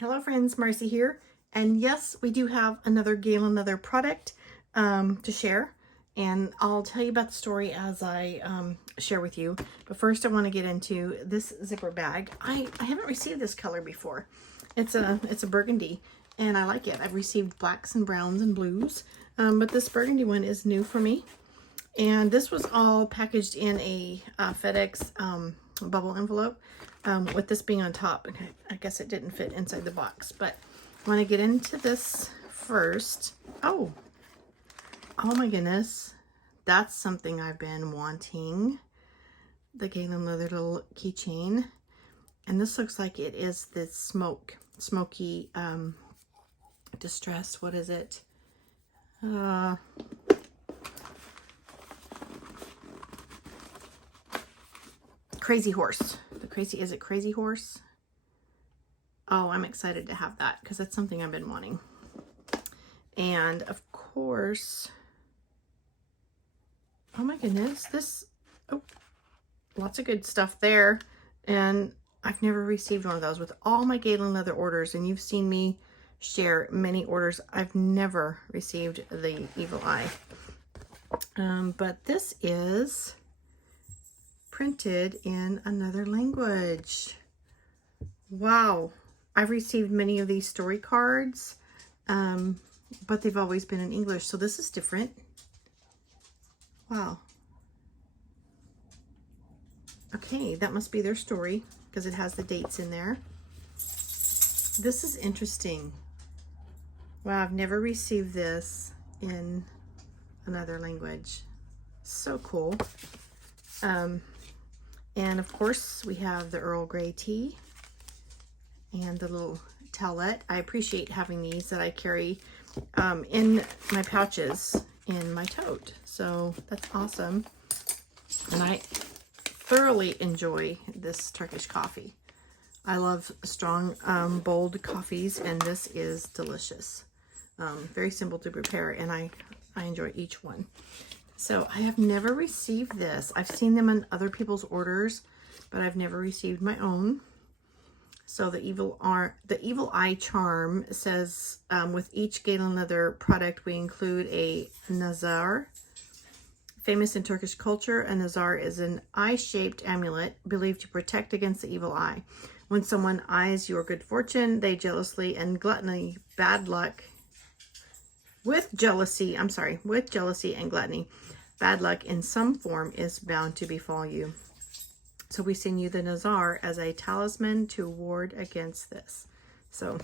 Hello friends, Marcy here. And yes, we do have another Galen Leather product to share. And I'll tell you about the story as I share with you. But first I want to get into this zipper bag. I haven't received this color before. It's a burgundy and I like it. I've received blacks and browns and blues. But this burgundy one is new for me. And this was all packaged in a FedEx bubble envelope. With this being on top, I guess it didn't fit inside the box, but I want to get into this first. Oh my goodness, that's something I've been wanting. The Galen Leather little keychain, and this looks like it is the smoky distress. What is it? Crazy Horse. Is it Crazy Horse? Oh, I'm excited to have that because that's something I've been wanting. And of course, oh my goodness, lots of good stuff there. And I've never received one of those with all my Galen Leather orders, and you've seen me share many orders. I've never received the Evil Eye. But this is printed in another language. Wow. I've received many of these story cards, but they've always been in English, so this is different. Wow. Okay, that must be their story because it has the dates in there. This is interesting. Wow, I've never received this in another language. So cool. And of course, we have the Earl Grey tea and the little towelette. I appreciate having these that I carry in my pouches in my tote. So that's awesome. And I thoroughly enjoy this Turkish coffee. I love strong, bold coffees, and this is delicious. Very simple to prepare, and I enjoy each one. So I have never received this. I've seen them in other people's orders, but I've never received my own. So the Evil Eye charm says, with each Galen Leather product, we include a nazar. Famous in Turkish culture, a nazar is an eye-shaped amulet believed to protect against the evil eye. When someone eyes your good fortune, they jealously and gluttony, with jealousy and gluttony, bad luck in some form is bound to befall you. So we send you the nazar as a talisman to ward against this. So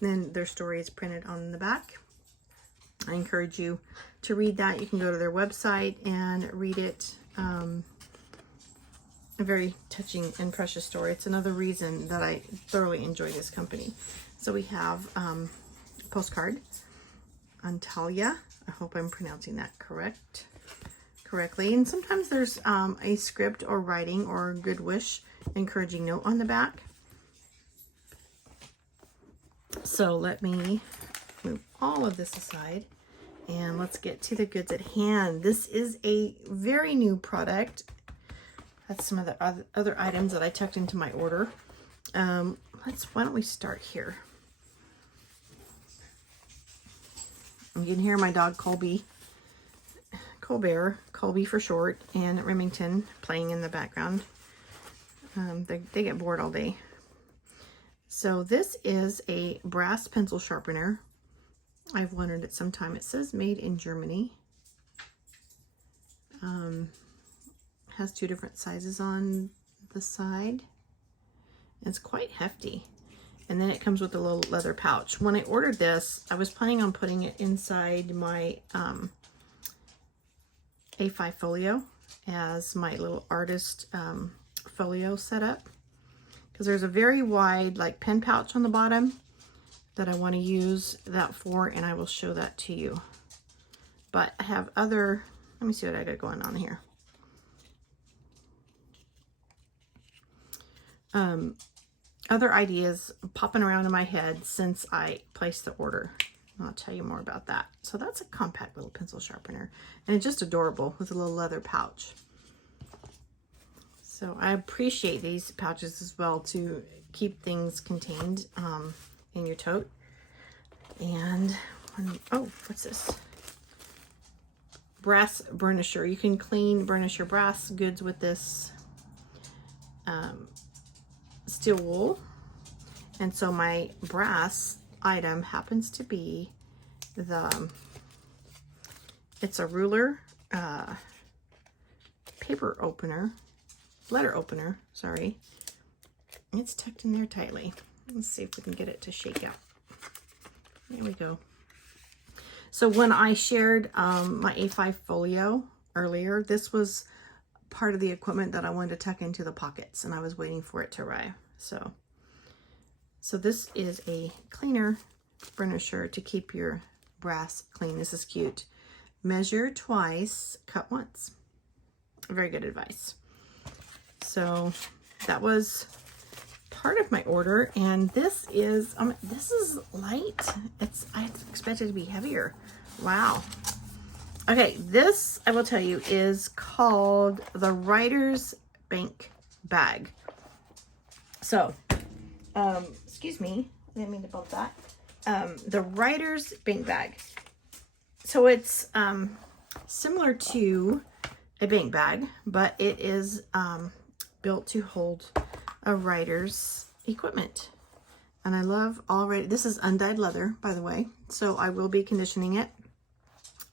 then their story is printed on the back. I encourage you to read that. You can go to their website and read it. A very touching and precious story. It's another reason that I thoroughly enjoy this company. So we have a postcard. Antalya. I hope I'm pronouncing that correctly. And sometimes there's a script or writing or good wish, encouraging note on the back. So let me move all of this aside and let's get to the goods at hand. This is a very new product. That's some of the other items that I tucked into my order. Why don't we start here? You can hear my dog Colby for short, and Remington playing in the background. They get bored all day. So this is a brass pencil sharpener. I've wondered at some time. It says made in Germany. Has two different sizes on the side. It's quite hefty. And then it comes with a little leather pouch. When I ordered this, I was planning on putting it inside my A5 folio as my little artist folio setup. Because there's a very wide like pen pouch on the bottom that I want to use that for, and I will show that to you. But I have other, let me see what I got going on here. Other ideas popping around in my head since I placed the order. I'll tell you more about that. So that's a compact little pencil sharpener, and it's just adorable with a little leather pouch. So I appreciate these pouches as well to keep things contained in your tote. And, oh, what's this? Brass burnisher. You can clean, burnish your brass goods with this steel wool. And so my brass item happens to be it's a ruler, paper opener, letter opener, sorry. It's tucked in there tightly. Let's see if we can get it to shake out. There we go. So when I shared my A5 folio earlier, this was part of the equipment that I wanted to tuck into the pockets, and I was waiting for it to arrive. So this is a cleaner burnisher to keep your brass clean. This is cute. Measure twice, cut once. Very good advice. So that was part of my order, and this is light. I expected it to be heavier. Wow. Okay, this I will tell you is called the Writer's Bank Bag. So, excuse me, I didn't mean to bump that. The Writer's Bank Bag. So it's similar to a bank bag, but it is built to hold a writer's equipment. And I love already, this is undyed leather, by the way, so I will be conditioning it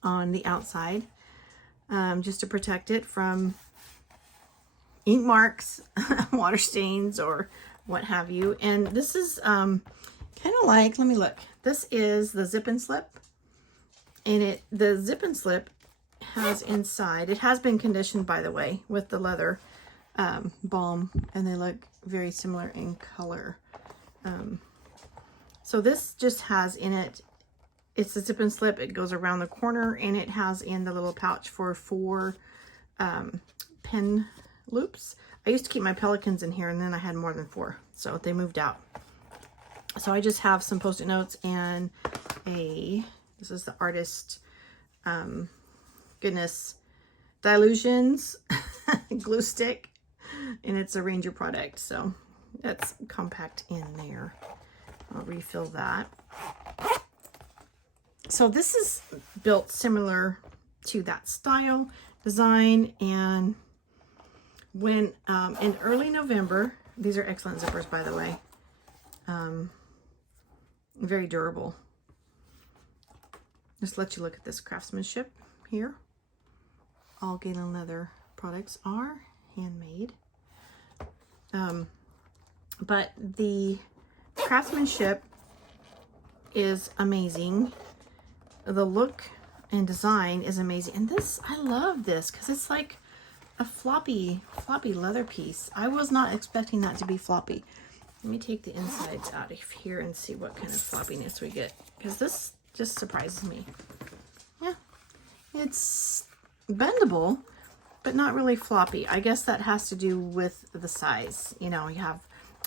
on the outside just to protect it from ink marks, water stains, or what have you. And this is kind of like, let me look, this is the zip and slip, and the zip and slip has inside, it has been conditioned, by the way, with the leather balm, and they look very similar in color. So this just has in it, it's a zip and slip, it goes around the corner, and it has in the little pouch for 4 pin loops. I used to keep my Pelicans in here, and then I had more than 4, so they moved out. So I just have some Post-it notes and this is the Artist Goodness Dilutions glue stick, and it's a Ranger product, so that's compact in there. I'll refill that. So this is built similar to that style design, and when in early November, these are excellent zippers, by the way, very durable. Just let you look at this craftsmanship here. All Galen Leather products are handmade. But the craftsmanship is amazing. The look and design is amazing. And this, I love this because it's like a floppy leather piece. I was not expecting that to be floppy. Let me take the insides out of here and see what kind of floppiness we get, because this just surprises me. Yeah, it's bendable, but not really floppy. I guess that has to do with the size. You know, you have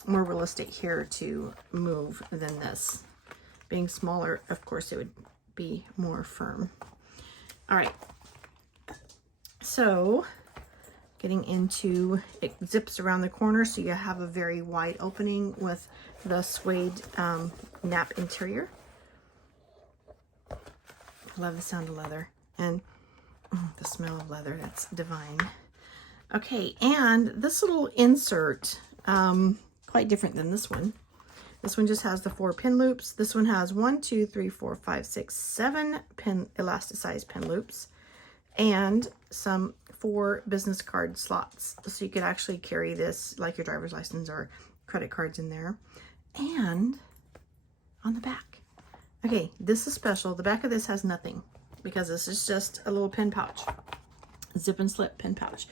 more real estate here to move than this. Being smaller, of course, it would be more firm. All right, so getting into, it zips around the corner, so you have a very wide opening with the suede nap interior. Love the sound of leather, and the smell of leather, that's divine. Okay, and this little insert, quite different than this one. This one just has the 4 pin loops. This one has 1, 2, 3, 4, 5, 6, 7 pin elasticized pin loops, and some 4 business card slots. So you could actually carry this like your driver's license or credit cards in there. And on the back. Okay, this is special. The back of this has nothing because this is just a little pin pouch. Zip and slip pin pouch.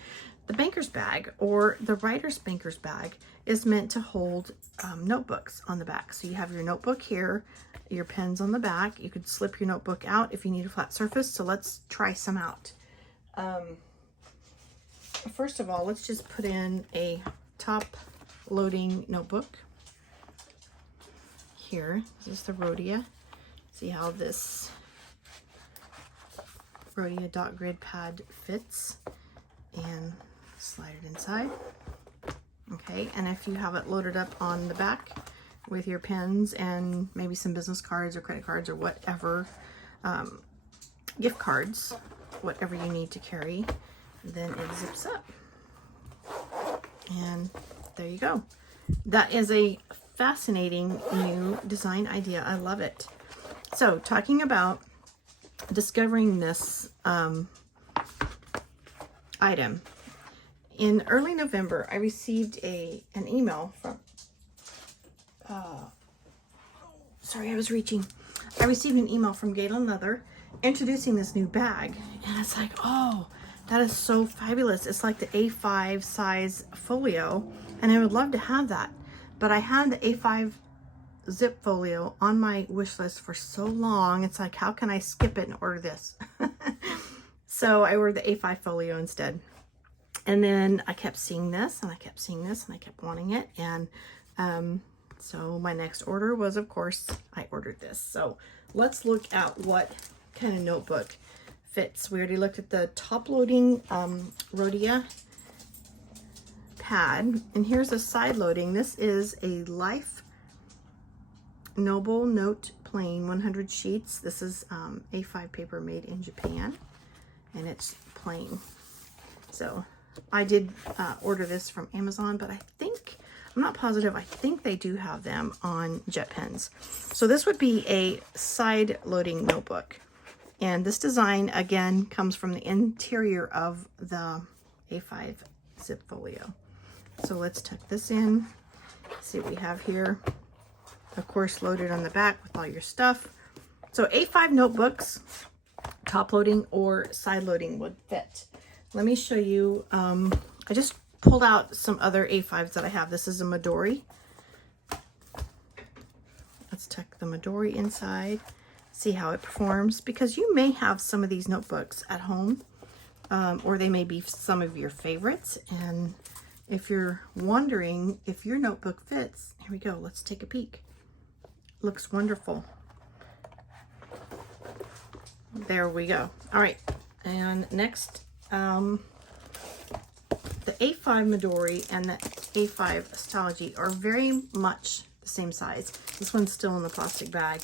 The banker's bag, or the writer's banker's bag, is meant to hold notebooks on the back. So you have your notebook here, your pens on the back. You could slip your notebook out if you need a flat surface. So let's try some out. First of all, let's just put in a top loading notebook. Here, this is the Rhodia. See how this Rhodia dot grid pad fits, and slide it inside. Okay, Okay, and if you have it loaded up on the back with your pens and maybe some business cards or credit cards or whatever, gift cards, whatever you need to carry, then it zips up. And there you go. That is a fascinating new design idea. I love it. So talking about discovering this item. In early November, I received an email from, sorry, I was reaching. I received an email from Galen Leather introducing this new bag. And it's like, oh, that is so fabulous. It's like the A5 size folio. And I would love to have that. But I had the A5 zip folio on my wish list for so long. It's like, how can I skip it and order this? So I ordered the A5 folio instead. And then I kept seeing this and I kept seeing this and I kept wanting it. And so my next order was, of course, I ordered this. So let's look at what kind of notebook fits. We already looked at the top loading Rhodia pad. And here's a side loading. This is a Life Noble Note Plain 100 sheets. This is A5 paper made in Japan. And it's plain. So I did order this from Amazon, but I think, I'm not positive, I think they do have them on jet pens. So this would be a side loading notebook. And this design, again, comes from the interior of the A5 zip folio. So let's tuck this in, see what we have here. Of course, loaded on the back with all your stuff. So A5 notebooks, top loading or side loading would fit. Let me show you, I just pulled out some other A5s that I have. This is a Midori. Let's tuck the Midori inside, see how it performs, because you may have some of these notebooks at home, or they may be some of your favorites. And if you're wondering if your notebook fits, here we go, let's take a peek. Looks wonderful. There we go. All right, and next, the A5 Midori and the A5 Stalogy are very much the same size. This one's still in the plastic bag,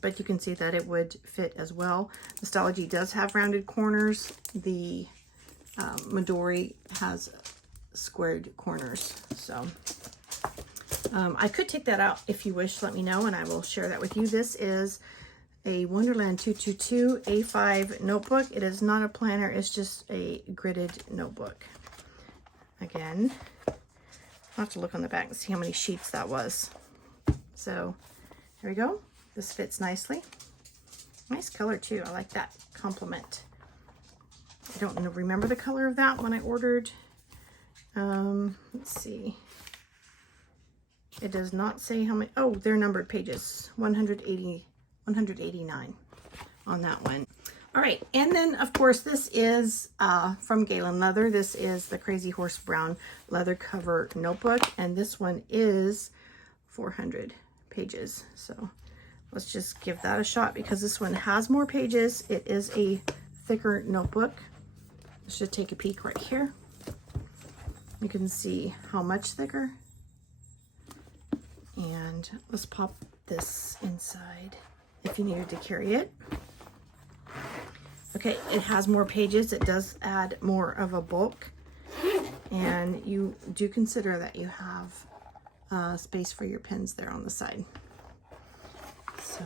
but you can see that it would fit as well. The Stalogy does have rounded corners. The Midori has squared corners. So I could take that out if you wish. Let me know and I will share that with you. This is a Wonderland 222 A5 notebook. It is not a planner, it's just a gridded notebook. Again, I'll have to look on the back and see how many sheets that was. So here we go. This fits nicely. Nice color too. I like that complement. I don't remember the color of that when I ordered. Let's see. It does not say how many. Oh, they're numbered pages. 189 on that one. All right, and then of course this is from Galen Leather. This is the Crazy Horse Brown leather cover notebook, and this one is 400 pages. So let's just give that a shot because this one has more pages. It is a thicker notebook. Let's just take a peek right here. You can see how much thicker. And let's pop this inside if you needed to carry it. Okay, it has more pages. It does add more of a bulk. And you do consider that you have space for your pens there on the side. So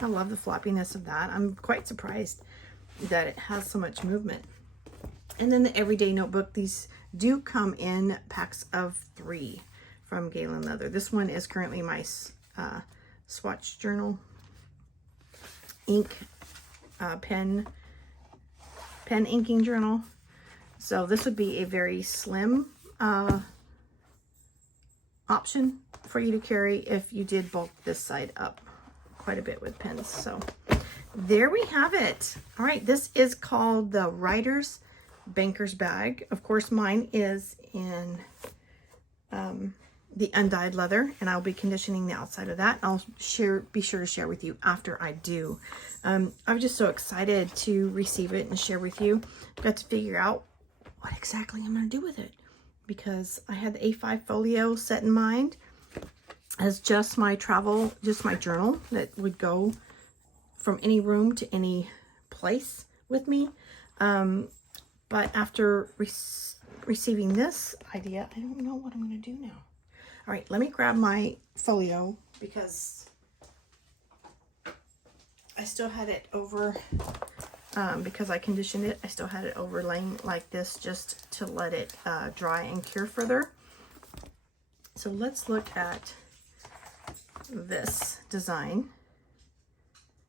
I love the floppiness of that. I'm quite surprised that it has so much movement. And then the everyday notebook, these do come in packs of 3 from Galen Leather. This one is currently my swatch journal ink pen inking journal. So this would be a very slim option for you to carry if you did bulk this side up quite a bit with pens. So there we have it. All right, this is called the Writer's Banker's Bag. Of course, mine is in the undyed leather, and I'll be conditioning the outside of that. I'll be sure to share with you after I do. I'm just so excited to receive it and share with you. I've got to figure out what exactly I'm going to do with it. because I had the A5 folio set in mind as just my travel, just my journal that would go from any room to any place with me. But after receiving this idea, I don't know what I'm going to do now. All right, let me grab my folio because I still had it over, because I conditioned it, I still had it overlaying like this just to let it dry and cure further. So let's look at this design.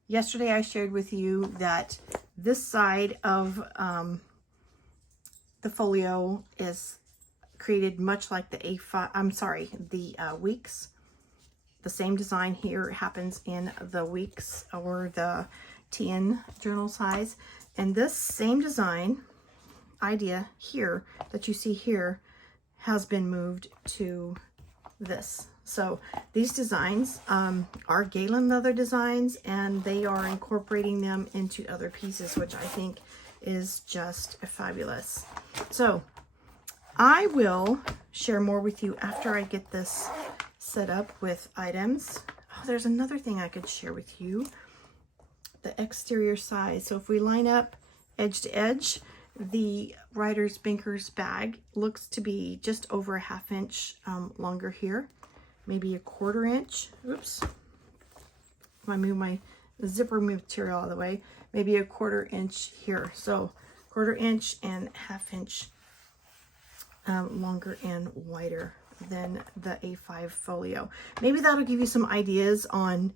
Yesterday I shared with you that this side of the folio is created much like the A5, I'm sorry, the weeks. The same design here happens in the weeks or the TN journal size. And this same design idea here that you see here has been moved to this. So these designs are Galen Leather designs, and they are incorporating them into other pieces, which I think is just fabulous. So I will share more with you after I get this set up with items. Oh, there's another thing I could share with you. The exterior size. So if we line up edge to edge, the Writer's Bankers bag looks to be just over a 1/2 inch longer here. Maybe a 1/4 inch. Oops. If I move my zipper material out of the way, maybe a 1/4 inch here. So 1/4 inch and 1/2 inch longer and wider than the A5 folio. Maybe that'll give you some ideas on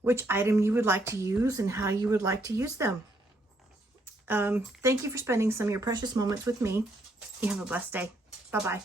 which item you would like to use and how you would like to use them. Thank you for spending some of your precious moments with me. You have a blessed day. Bye-bye.